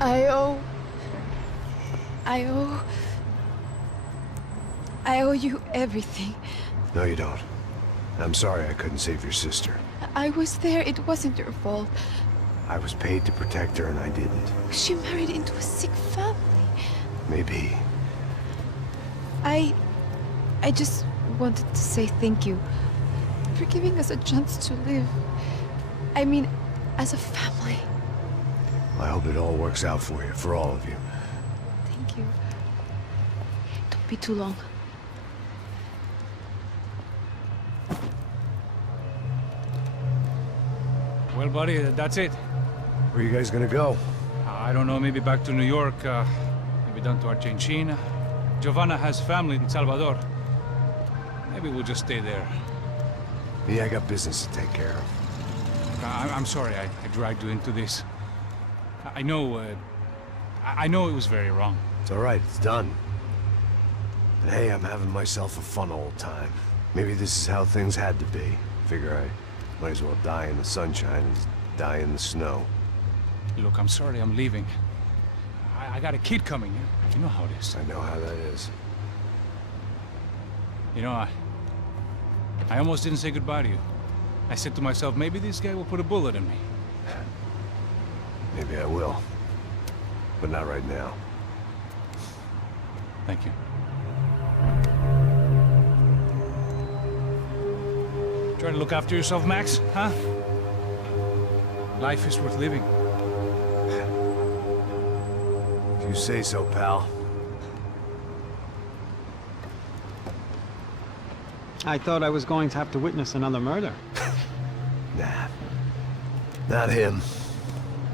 I owe... I owe you everything. No, you don't. I'm sorry I couldn't save your sister. I was there. It wasn't your fault. I was paid to protect her and I didn't. She married into a sick family. Maybe. I just wanted to say thank you for giving us a chance to live. I mean, as a family. I hope it all works out for you, for all of you. Thank you. Don't be too long. Well, buddy, that's it. Where are you guys gonna go? I don't know, maybe back to New York, maybe down to Argentina. Giovanna has family in Salvador. Maybe we'll just stay there. Yeah, I got business to take care of. I'm sorry I dragged you into this. I know, I know it was very wrong. It's all right, it's done. And hey, I'm having myself a fun old time. Maybe this is how things had to be. Figure I might as well die in the sunshine as die in the snow. Look, I'm sorry I'm leaving. I got a kid coming. You know how it is. I know how that is. You know, I almost didn't say goodbye to you. I said to myself, maybe this guy will put a bullet in me. Maybe I will. But not right now. Thank you. Try to look after yourself, Max, huh? Life is worth living. If you say so, pal. I thought I was going to have to witness another murder. Nah. Not him.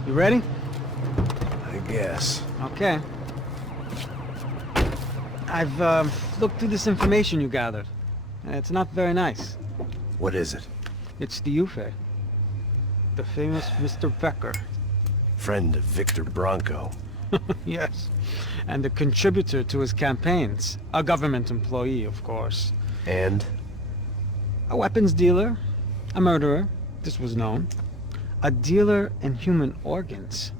You ready? I guess. Okay. I've looked through this information you gathered. It's not very nice. What is it? It's the Ufe. The famous Mr. Becker. Friend of Victor Bronco. Yes. And a contributor to his campaigns. A government employee, of course. And? A weapons dealer. A murderer. This was known. A dealer in human organs.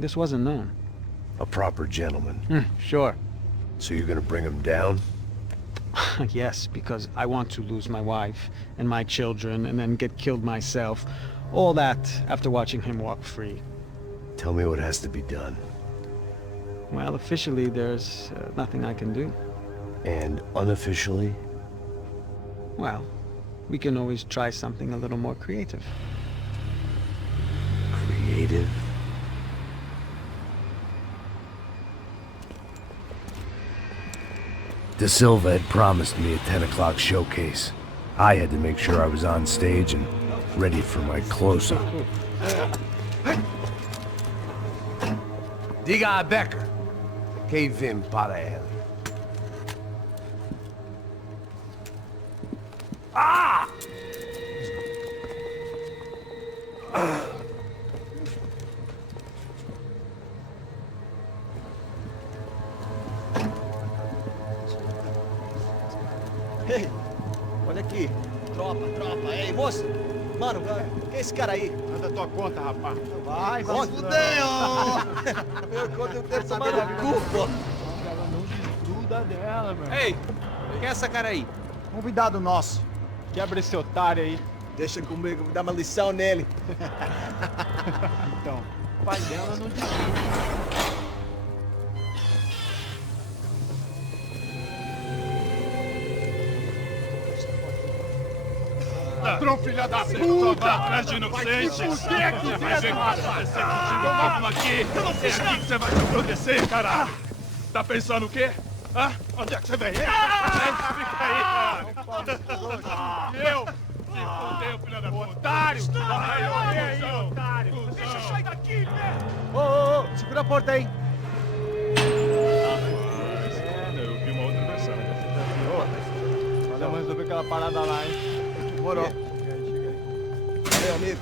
This wasn't known. A proper gentleman. Sure. So you're gonna bring him down? Yes, because I want to lose my wife and my children and then get killed myself. All that after watching him walk free. Tell me what has to be done. Well, officially there's nothing I can do. And unofficially? Well, we can always try something a little more creative. Creative? De Silva had promised me a 10 o'clock showcase. I had to make sure I was on stage and ready for my close-up. Diga a Becker. Que vim para ele. Ah! Ei, olha aqui. Tropa. Ei, moço. Mano, quem é esse cara aí? Manda tua conta, rapaz. Vai fudeu! Meu conta eu quero saber no cu, pô. Ela não desgruda dela, meu. Ei, quem é essa cara aí? Convidado nosso. Quebra esse otário aí. Deixa comigo, vou dar uma lição nele. Então, o pai dela não desgruda. Ladrão, filha da puta! Vai atrás de inocente! Vai ver o que vai acontecer contigo mesmo aqui! É aqui que você vai se acontecer, caralho! Tá pensando o quê? Hã? Onde é que você vem? Fica aí, cara! Eu? Se fudeu, filha da puta! Otário! Vai, aí, otário! Deixa eu sair daqui, né? Ô, segura a porta aí! Eu vi uma outra versão. Vamos resolver aquela parada lá, hein? Morou. Chega aí. Meu amigo.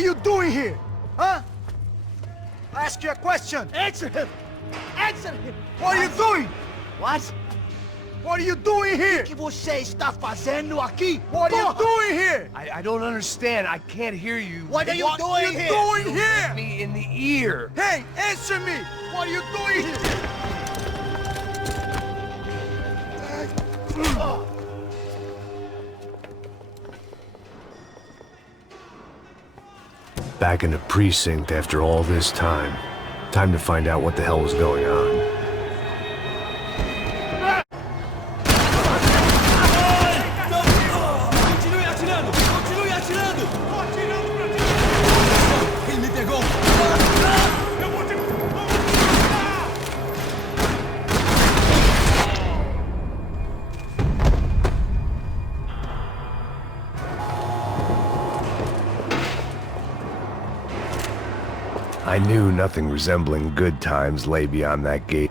are you doing here? Huh? I ask you a question. Answer him! Answer him! What are you doing? What? What are you doing here? O que você está fazendo aqui? What are you doing here? I don't understand. I can't hear you. What are you doing here? What are you doing here? Me in the ear. Hey, answer me! What are you doing here? Back in the precinct after all this time. Time to find out what the hell was going on. Continue atirando! Continue atirando! Tô atirando pra ti! Ele me pegou! Eu vou te... I knew nothing resembling good times lay beyond that gate.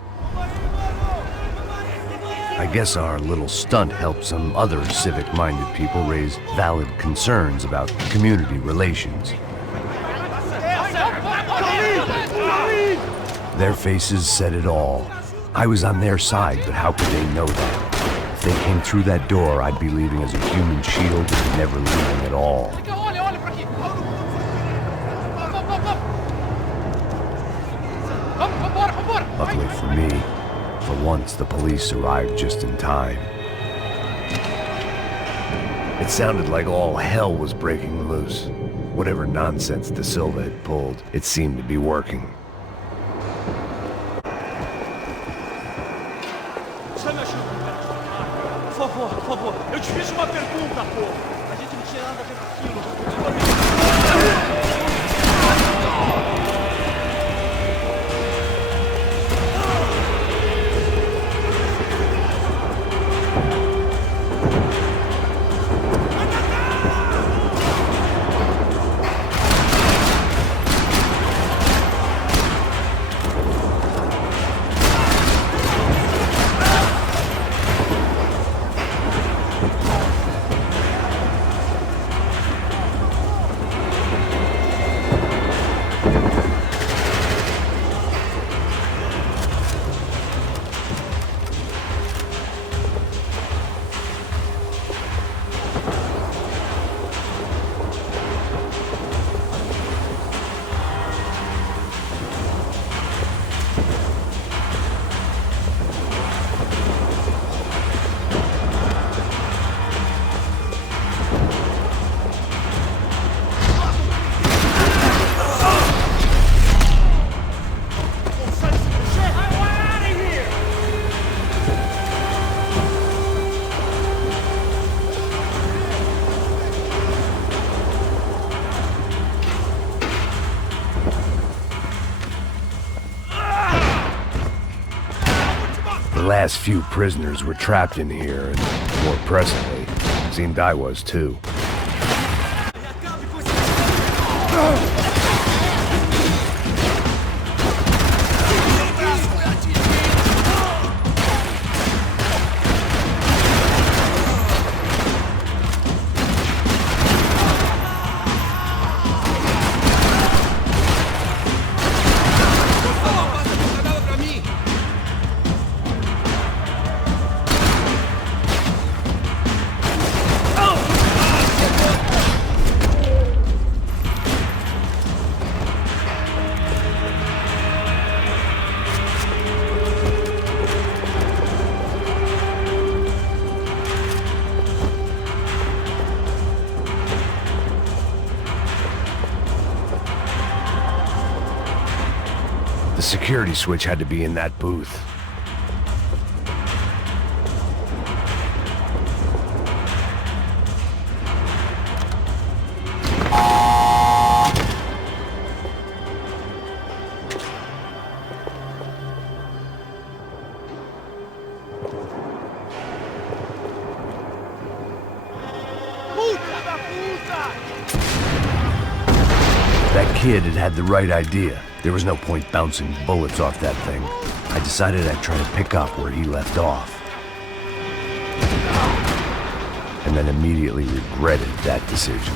I guess our little stunt helped some other civic-minded people raise valid concerns about community relations. Their faces said it all. I was on their side, but how could they know that? If they came through that door, I'd be leaving as a human shield and never leaving at all. Luckily for me, for once the police arrived just in time. It sounded like all hell was breaking loose. Whatever nonsense De Silva had pulled, it seemed to be working. Você me ajuda, cara. Por favor. Eu te fiz uma pergunta, pô. A gente não tinha nada a ver com aquilo. The last few prisoners were trapped in here, and more presently, it seemed I was too. The security switch had to be in that booth. That kid had had the right idea. There was no point bouncing bullets off that thing. I decided I'd try to pick up where he left off. And then immediately regretted that decision.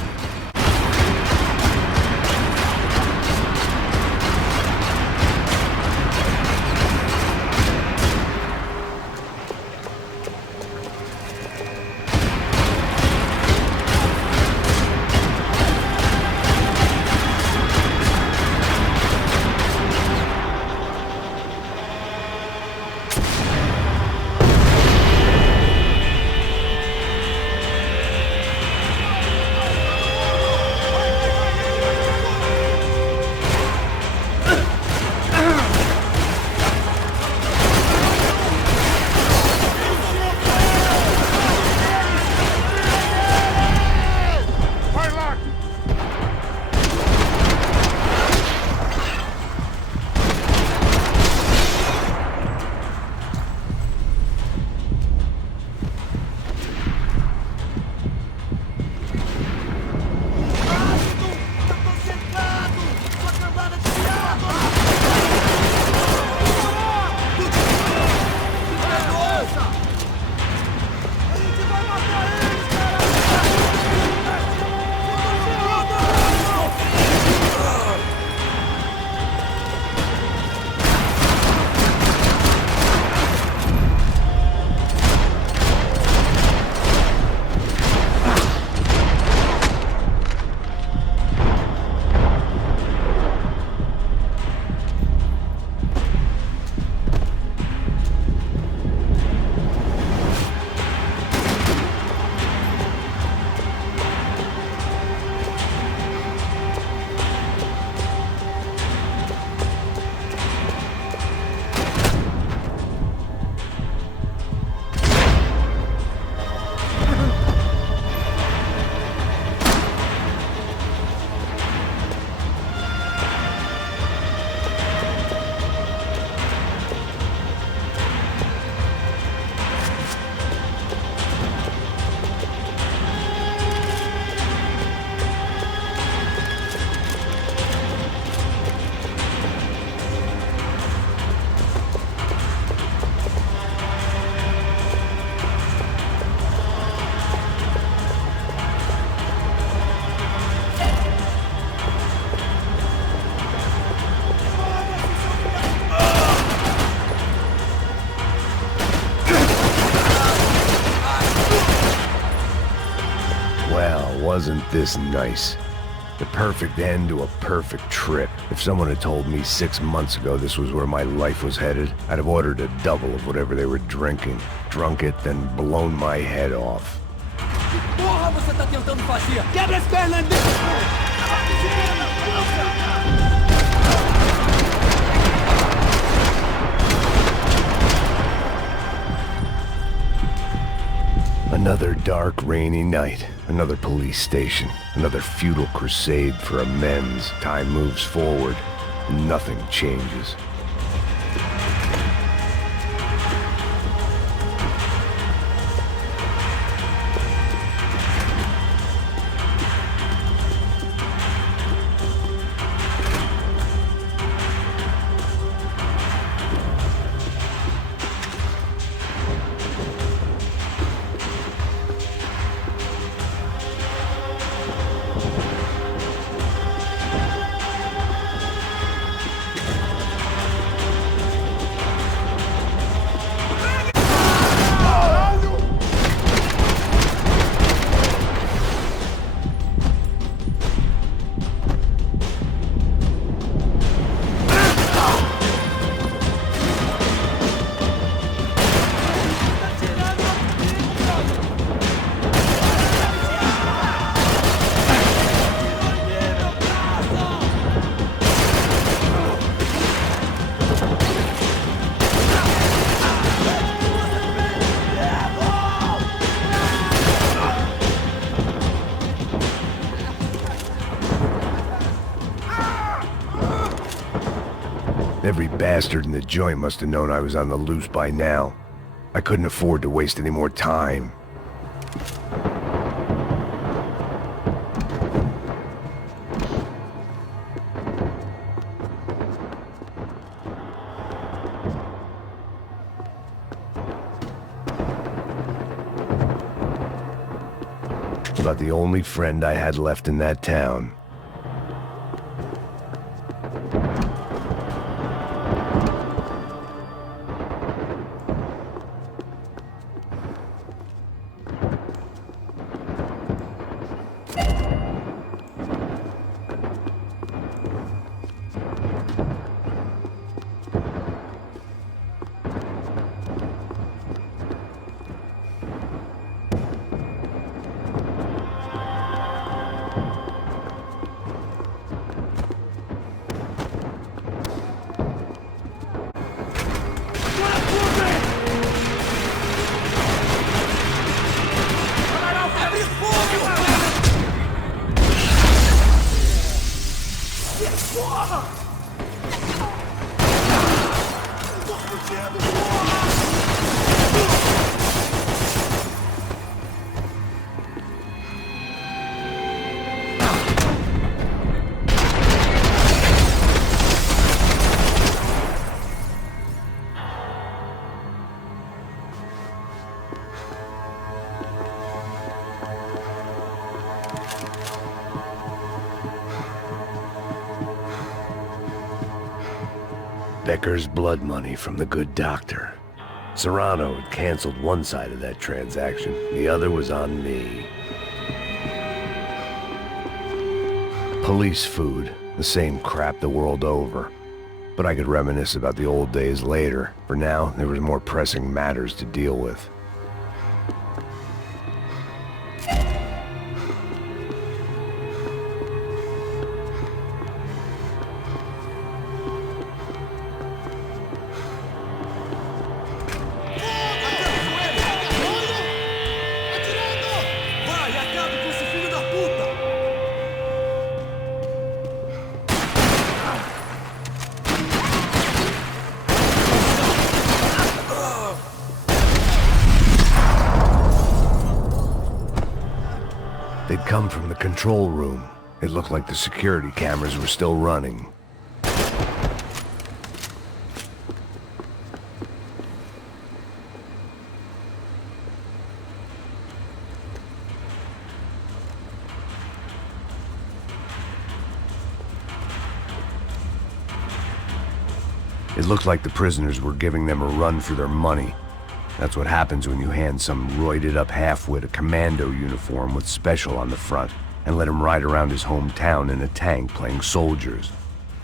wasn't this nice. The perfect end to a perfect trip. If someone had told me 6 months ago this was where my life was headed, I'd have ordered a double of whatever they were drinking, drunk it, then blown my head off. Porra, você tá tentando fazer? Quebra as pernas dele! Another dark, rainy night. Another police station. Another futile crusade for amends. Time moves forward, and nothing changes. Every bastard in the joint must have known I was on the loose by now. I couldn't afford to waste any more time. About the only friend I had left in that town. Becker's blood money from the good doctor. Serrano had canceled one side of that transaction. The other was on me. Police food, the same crap the world over. But I could reminisce about the old days later. For now, there was more pressing matters to deal with. They'd come from the control room. It looked like the security cameras were still running. It looked like the prisoners were giving them a run for their money. That's what happens when you hand some roided-up halfwit a commando uniform with special on the front and let him ride around his hometown in a tank playing soldiers.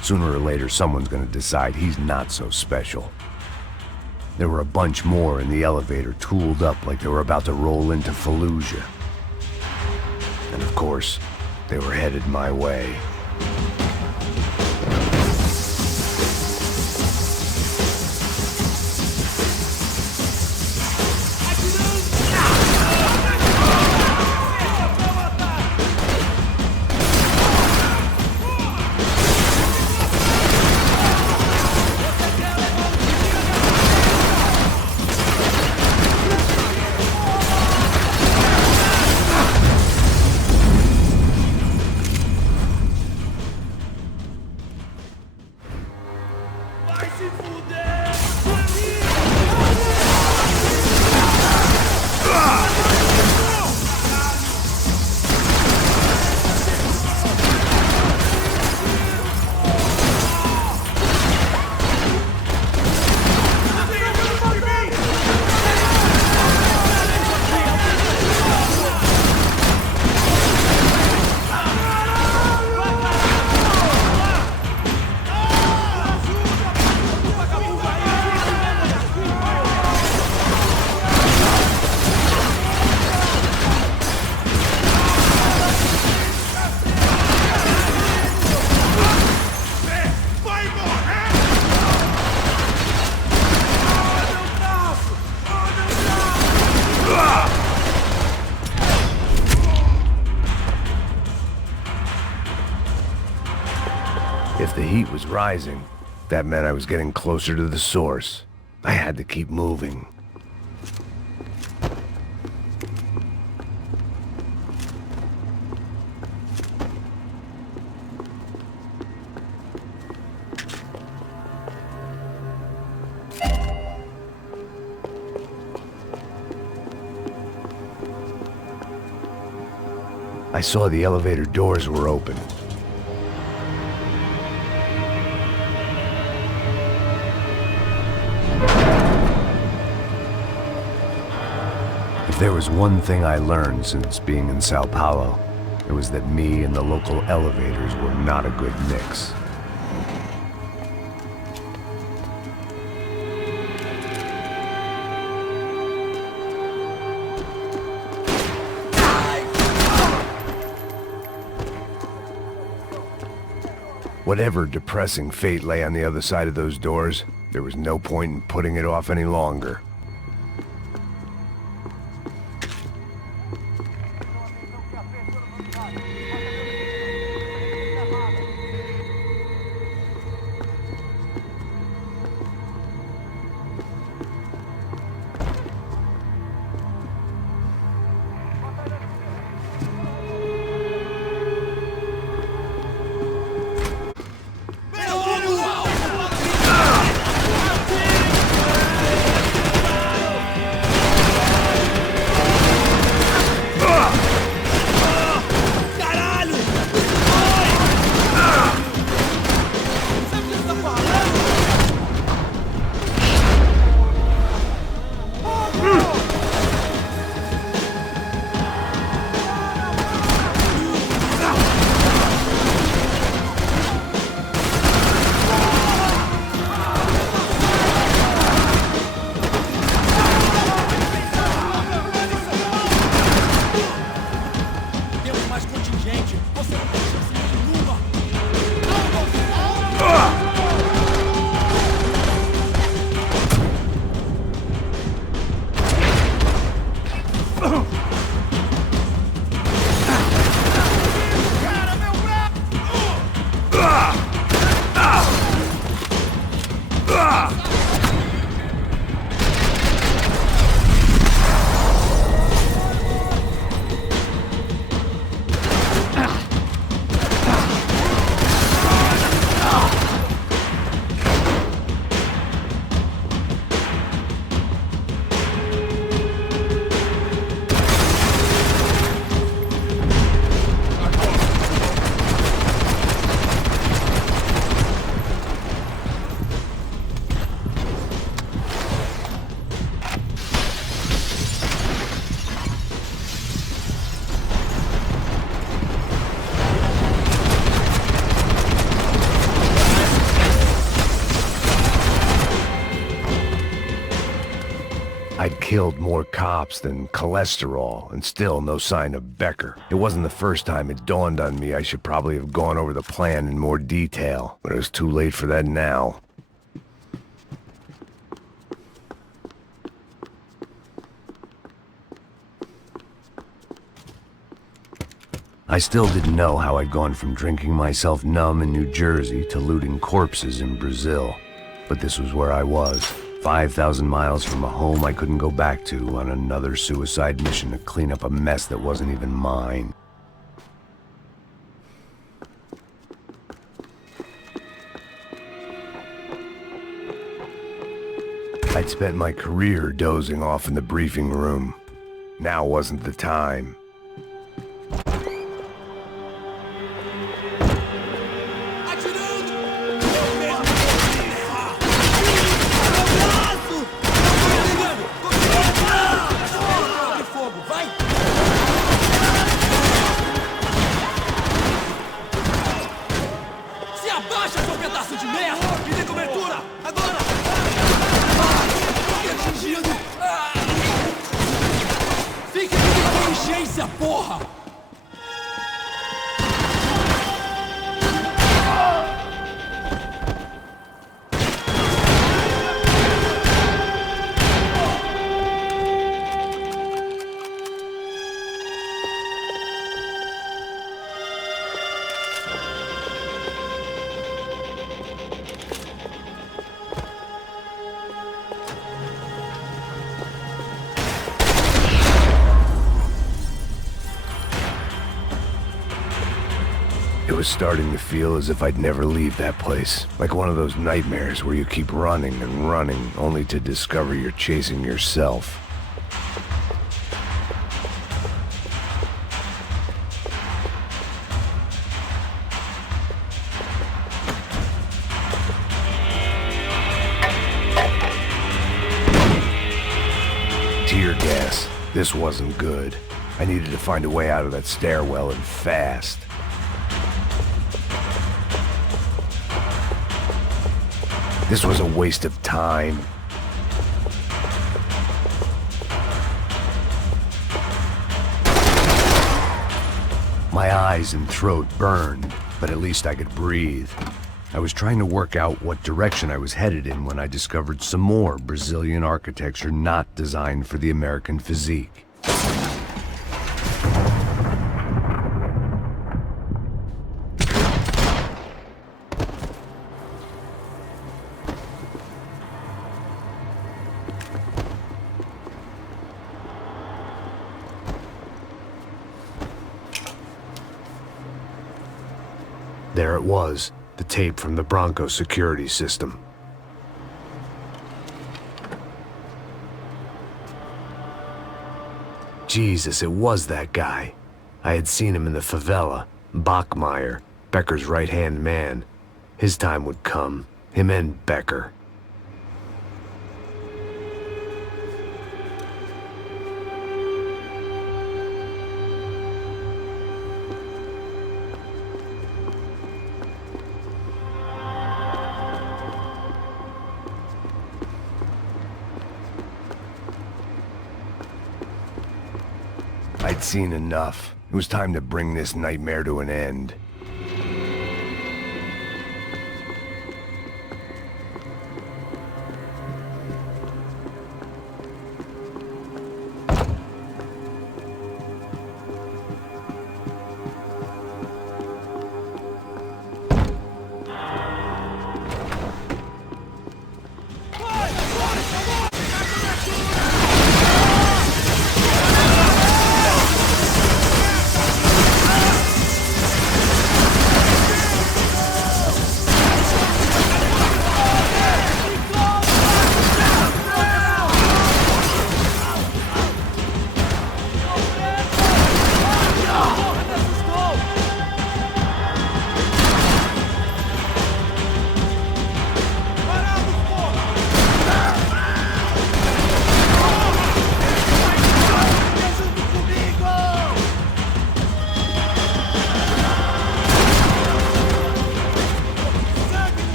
Sooner or later, someone's gonna decide he's not so special. There were a bunch more in the elevator, tooled up like they were about to roll into Fallujah. And of course, they were headed my way. If the heat was rising, that meant I was getting closer to the source. I had to keep moving. I saw the elevator doors were open. If there was one thing I learned since being in Sao Paulo, it was that me and the local elevators were not a good mix. Whatever depressing fate lay on the other side of those doors, there was no point in putting it off any longer. killed more cops than cholesterol, and still no sign of Becker. It wasn't the first time it dawned on me I should probably have gone over the plan in more detail, but it was too late for that now. I still didn't know how I'd gone from drinking myself numb in New Jersey to looting corpses in Brazil. But this was where I was, 5,000 miles from a home I couldn't go back to, on another suicide mission to clean up a mess that wasn't even mine. I'd spent my career dozing off in the briefing room. Now wasn't the time. It was starting to feel as if I'd never leave that place. Like one of those nightmares where you keep running and running, only to discover you're chasing yourself. Tear gas. This wasn't good. I needed to find a way out of that stairwell, and fast. This was a waste of time. My eyes and throat burned, but at least I could breathe. I was trying to work out what direction I was headed in when I discovered some more Brazilian architecture not designed for the American physique. There it was, the tape from the Bronco security system. Jesus, it was that guy. I had seen him in the favela, Bachmeyer, Becker's right-hand man. His time would come, him and Becker. I'd seen enough. It was time to bring this nightmare to an end.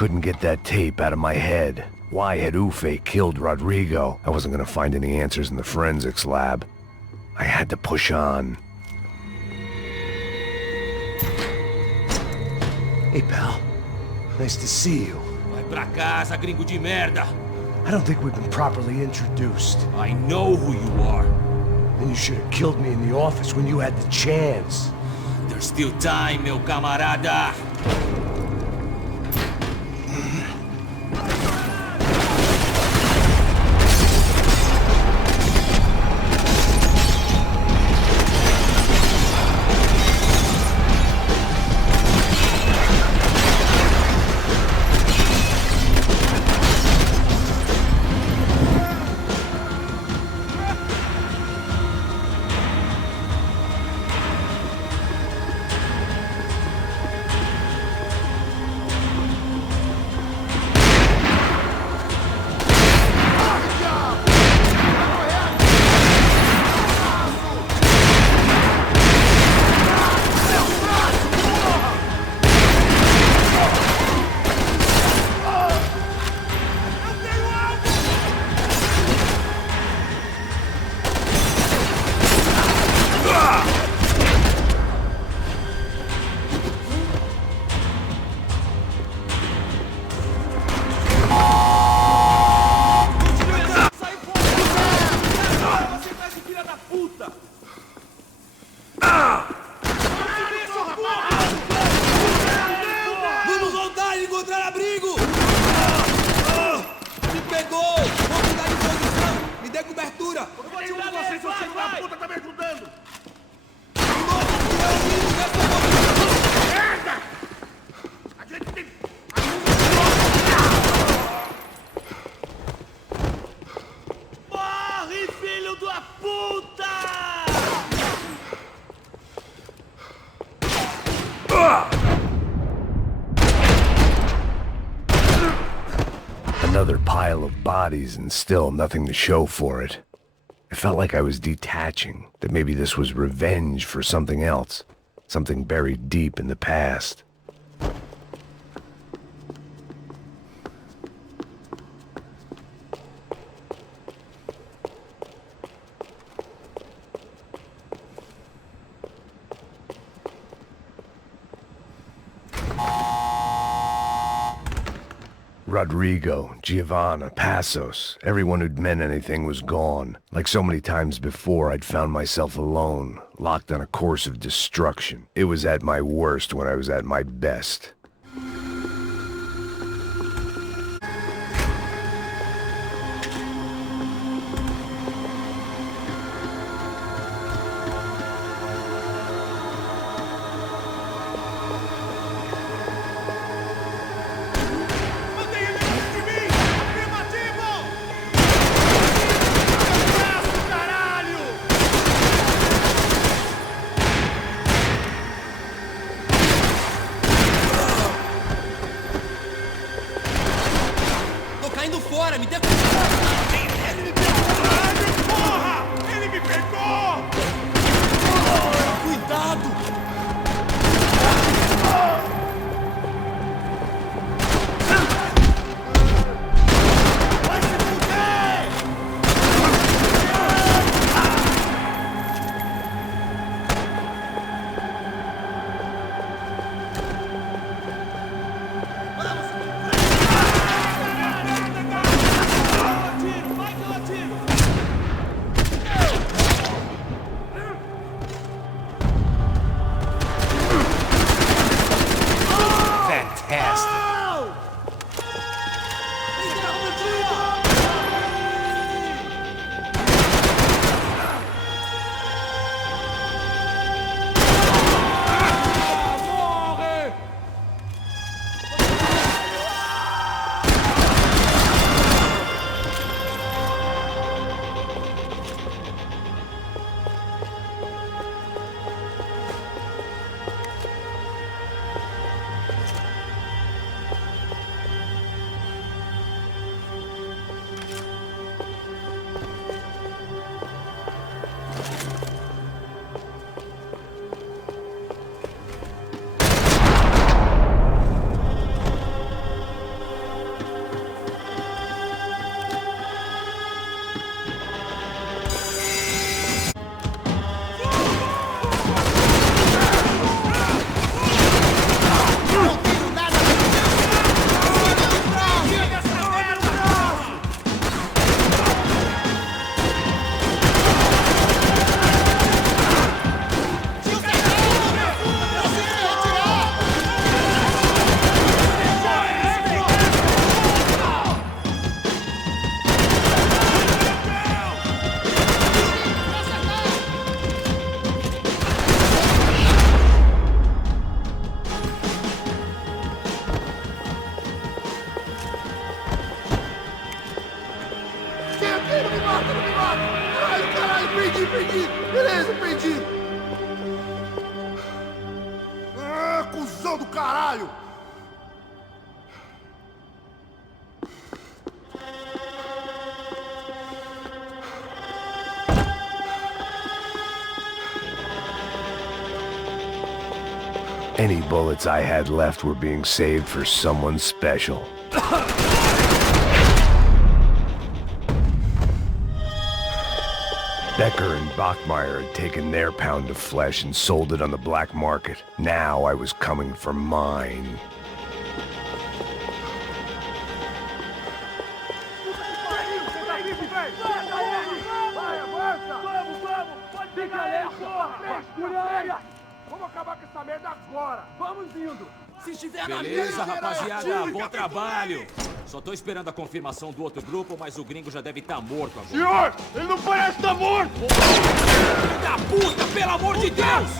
couldn't get that tape out of my head. Why had Ufe killed Rodrigo? I wasn't gonna find any answers in the forensics lab. I had to push on. Hey, pal. Nice to see you. Vai pra casa, gringo de merda. I don't think we've been properly introduced. I know who you are. Then you should have killed me in the office when you had the chance. There's still time, meu camarada. Vamos voltar e encontrar abrigo! Me pegou! Vou mudar de posição! Me dê cobertura! Eu vou atirar vocês, seu filho da puta, tá me ajudando! Merda! A gente tem... Morre, filho da puta! Another pile of bodies and still nothing to show for it. I felt like I was detaching, that maybe this was revenge for something else, something buried deep in the past. Rodrigo, Giovanna, Passos, everyone who'd meant anything was gone. Like so many times before, I'd found myself alone, locked on a course of destruction. It was at my worst when I was at my best. Mantenha ele longe de mim! Afirmativo! Abraço, caralho! Tô caindo fora, me dê Ele me pegou! Porra! Ele me pegou! cuidado! Vai se fuder! Vai que eu atiro! Fantastic. caralho! Any bullets I had left were being saved for someone special. Becker and Bachmeyer had taken their pound of flesh and sold it on the black market. Now I was coming for mine. Vamos acabar com essa merda agora! Vamos indo! Se estiver na Beleza, rapaziada, bom trabalho! Só tô esperando a confirmação do outro grupo, mas o gringo já deve estar morto agora. Senhor, ele não parece estar morto! Filho da puta, pelo amor de Deus!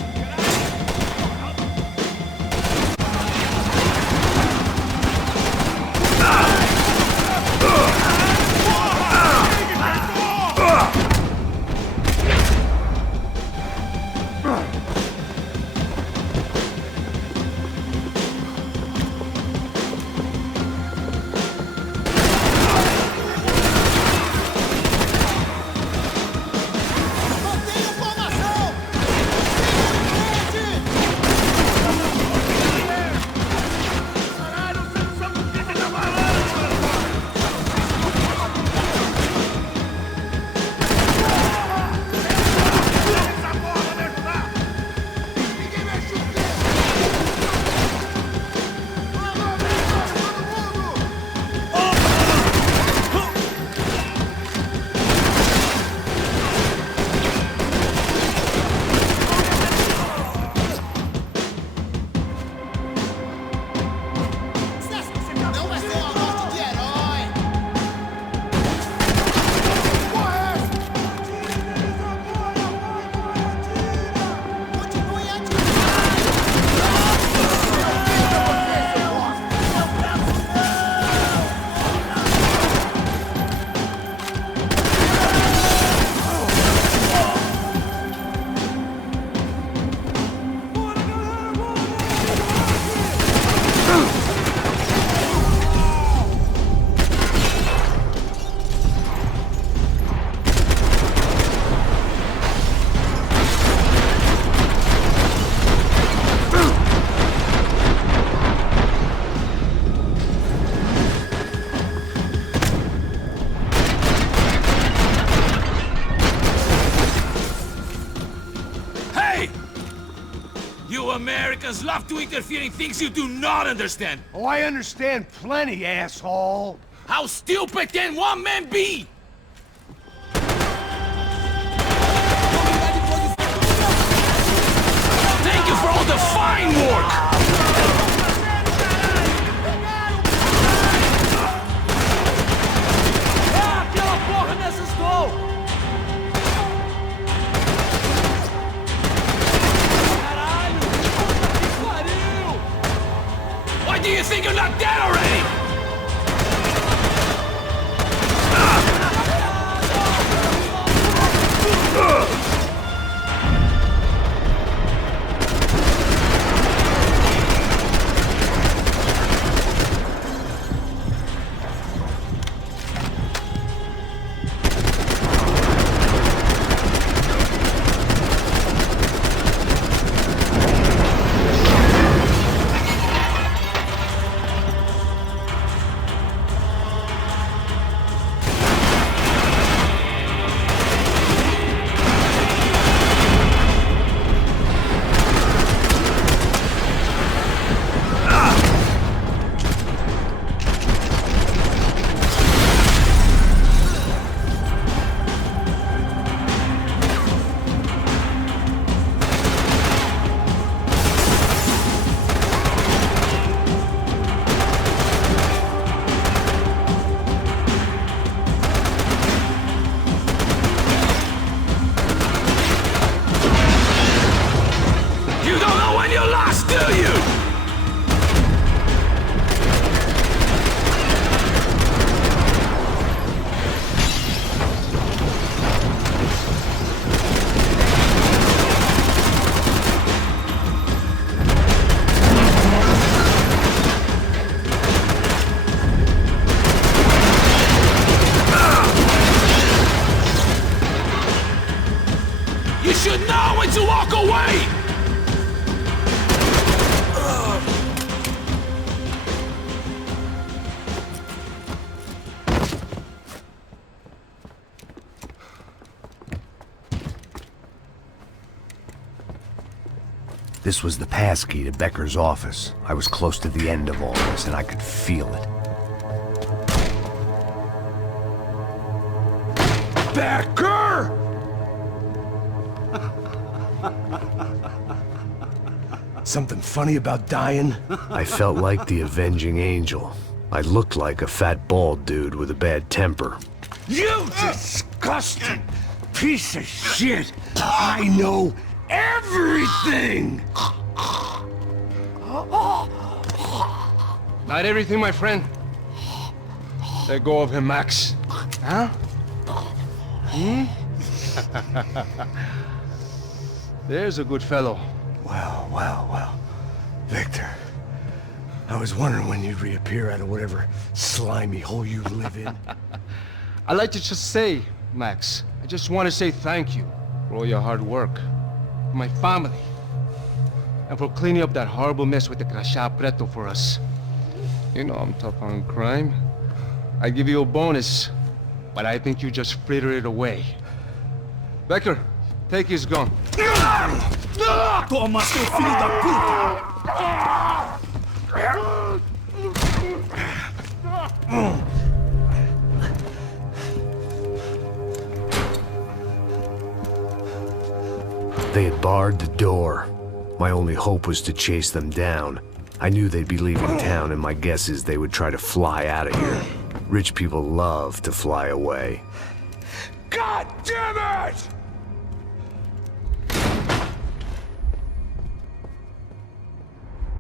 You Americans love to interfere in things you do not understand. Oh, I understand plenty, asshole. How stupid can one man be? Thank you for all the fine work! Aquela porra me assustou! Caralho! Puta que pariu! Why do you think you're not dead already? You don't know when you're lost, do you? You should know when to walk away! This was the passkey to Becker's office. I was close to the end of all this, and I could feel it. Becker! Something funny about dying? I felt like the avenging angel. I looked like a fat bald dude with a bad temper. You disgusting piece of shit! I know everything! Not everything, my friend. Let go of him, Max. Huh? There's a good fellow. Well. Victor, I was wondering when you'd reappear out of whatever slimy hole you live in. I'd like to just say, Max, I just want to say thank you for all your hard work, for my family, and for cleaning up that horrible mess with the Crachá Preto for us. You know I'm tough on crime. I give you a bonus, but I think you just fritter it away. Becker, take his gun. Toma, seu filho da puta! They had barred the door. My only hope was to chase them down. I knew they'd be leaving town, and my guess is they would try to fly out of here. Rich people love to fly away. God damn it!